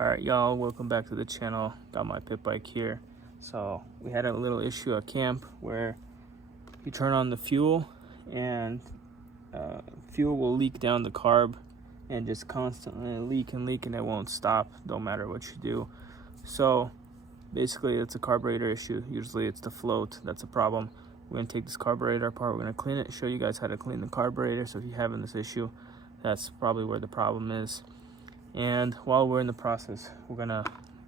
Alright y'all, welcome back to the channel. Got my pit bike here. So we had a little issue at camp where you turn on the fuel and fuel will leak down the carb and just constantly leak and it won't stop, no matter what you do. So basically it's a carburetor issue. Usually it's the float that's a problem. We're going to take this carburetor apart, we're going to clean it, show you guys how to clean the carburetor. So if you're having this issue, that's probably where the problem is. And while we're in the process, we're gonna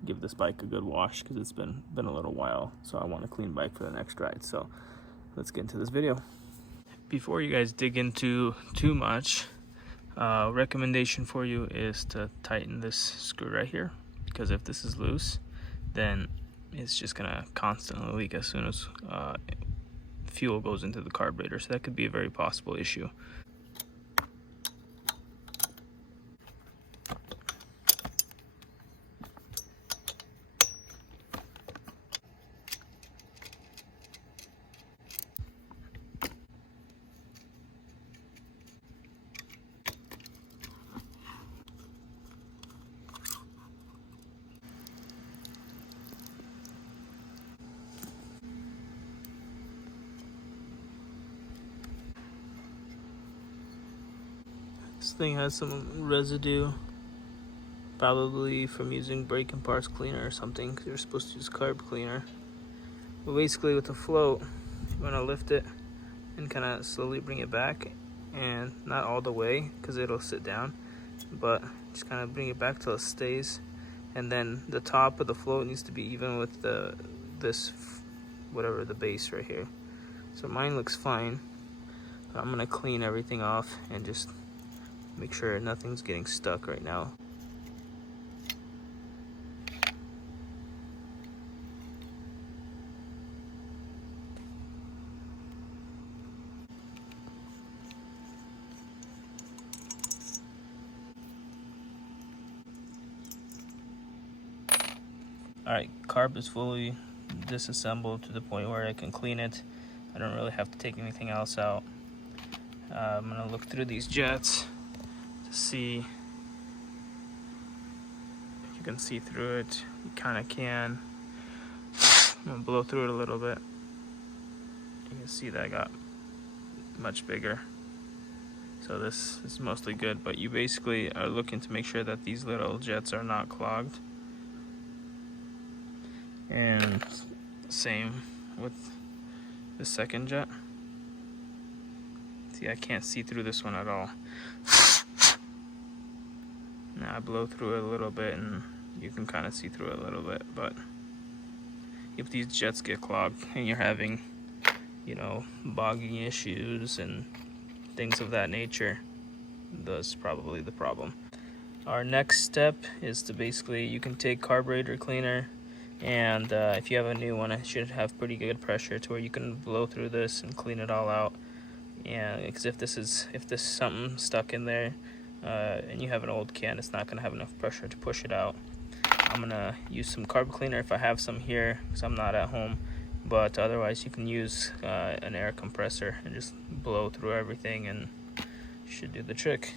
give this bike a good wash because it's been a little while. So I want a clean bike for the next ride. So let's get into this video. Before you guys dig into too much, recommendation for you is to tighten this screw right here, because if this is loose, then it's just gonna constantly leak as soon as fuel goes into the carburetor. So that could be a very possible issue. This thing has some residue, probably from using brake and parts cleaner or something, because you're supposed to use carb cleaner. But basically with the float, you want to lift it and kind of slowly bring it back, and not all the way because it'll sit down, but just kind of bring it back till it stays. And then the top of the float needs to be even with this whatever the base right here. So mine looks fine. I'm gonna clean everything off and just make sure nothing's getting stuck right now. Alright, carb is fully disassembled to the point where I can clean it. I don't really have to take anything else out. I'm gonna look through these jets to see if you can see through it. You kind of can. I'm gonna blow through it a little bit. You can see that got much bigger. So this is mostly good, but you basically are looking to make sure that these little jets are not clogged. And same with the second jet. See, I can't see through this one at all. Now I blow through it a little bit and you can kind of see through it a little bit, but if these jets get clogged and you're having, you know, bogging issues and things of that nature, that's probably the problem. Our next step is to basically, you can take carburetor cleaner, and if you have a new one, it should have pretty good pressure to where you can blow through this and clean it all out. And because if this something stuck in there and you have an old can, it's not gonna have enough pressure to push it out. I'm gonna use some carb cleaner if I have some here, because I'm not at home. But otherwise, you can use an air compressor and just blow through everything, and it should do the trick.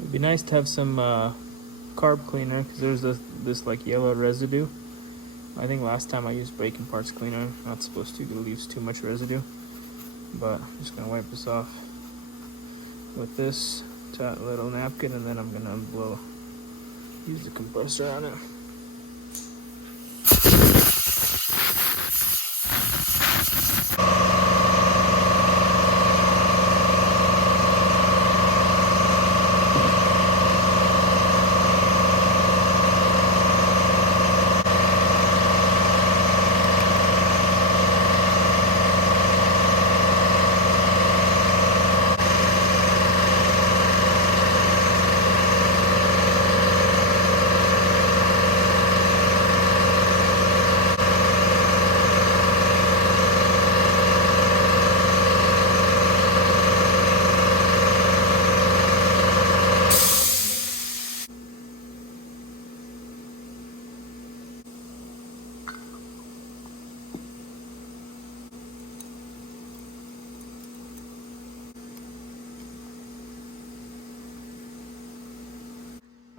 It'd be nice to have some carb cleaner, because there's this like yellow residue. I think last time I used brake and parts cleaner, not supposed to, it leaves too much residue. But I'm just gonna wipe this off with this little napkin, and then I'm gonna use the compressor on it.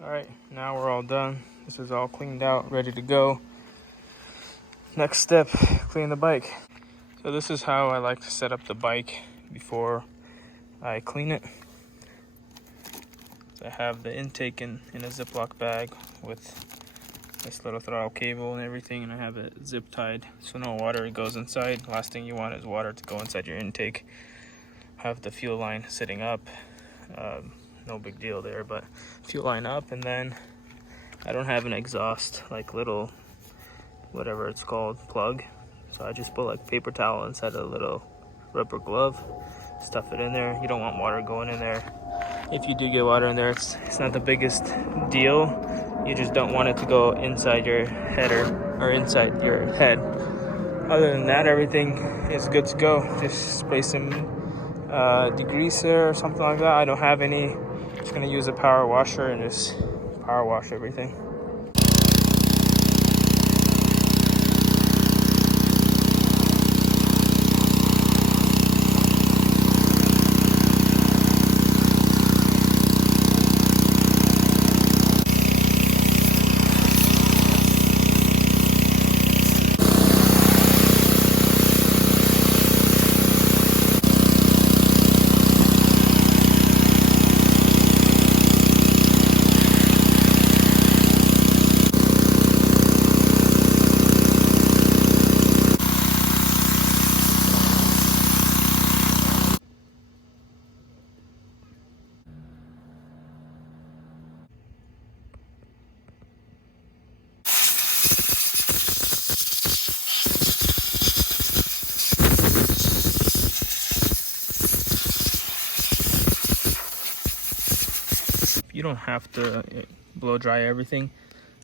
Alright, now we're all done. This is all cleaned out, ready to go. Next step, clean the bike. So this is how I like to set up the bike before I clean it. So I have the intake in a Ziploc bag with this little throttle cable and everything, and I have it zip tied so no water goes inside. Last thing you want is water to go inside your intake. I have the fuel line sitting up. No big deal there, but fuel line up, and then I don't have an exhaust, like little, whatever it's called, plug. So I just put like paper towel inside a little rubber glove, stuff it in there. You don't want water going in there. If you do get water in there, it's not the biggest deal. You just don't want it to go inside your header or inside your head. Other than that, everything is good to go. Just spray some degreaser or something like that. I don't have any. Just gonna use a power washer and just power wash everything. You don't have to blow dry everything,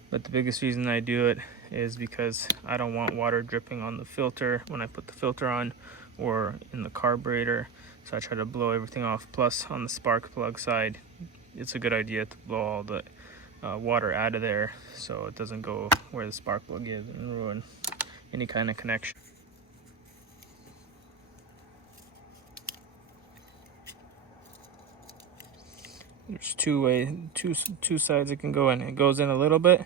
but the biggest reason I do it is because I don't want water dripping on the filter when I put the filter on or in the carburetor, so I try to blow everything off. Plus on the spark plug side, it's a good idea to blow all the water out of there so it doesn't go where the spark plug is and ruin any kind of connection. There's two sides it can go in. It goes in a little bit,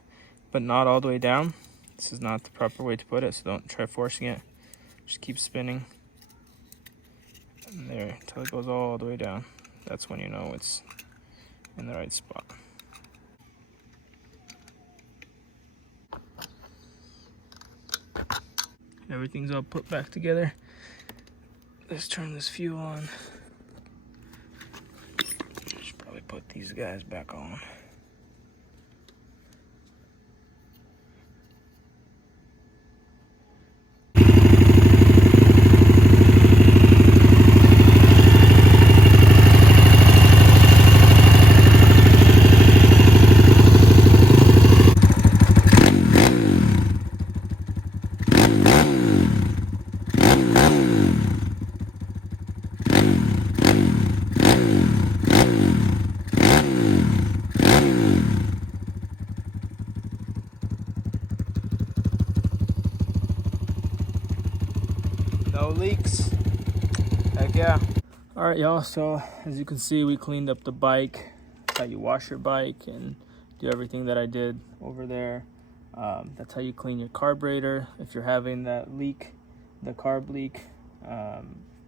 but not all the way down. This is not the proper way to put it, so don't try forcing it. Just keep spinning. And there, until it goes all the way down. That's when you know it's in the right spot. Everything's all put back together. Let's turn this fuel on. Put these guys back on. No leaks. Heck yeah. Alright y'all, so as you can see, we cleaned up the bike. That's how you wash your bike and do everything that I did over there. That's how you clean your carburetor if you're having that leak, the carb leak,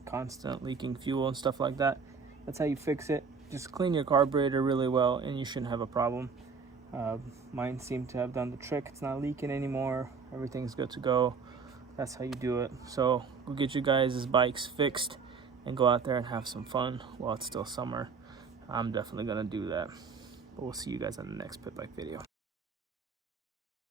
constant leaking fuel and stuff like that. That's how you fix it. Just clean your carburetor really well and you shouldn't have a problem. Mine seemed to have done the trick. It's not leaking anymore. Everything's good to go. That's how you do it. So go get you guys' bikes fixed and go out there and have some fun while it's still summer. I'm definitely gonna do that. But we'll see you guys on the next pit bike video.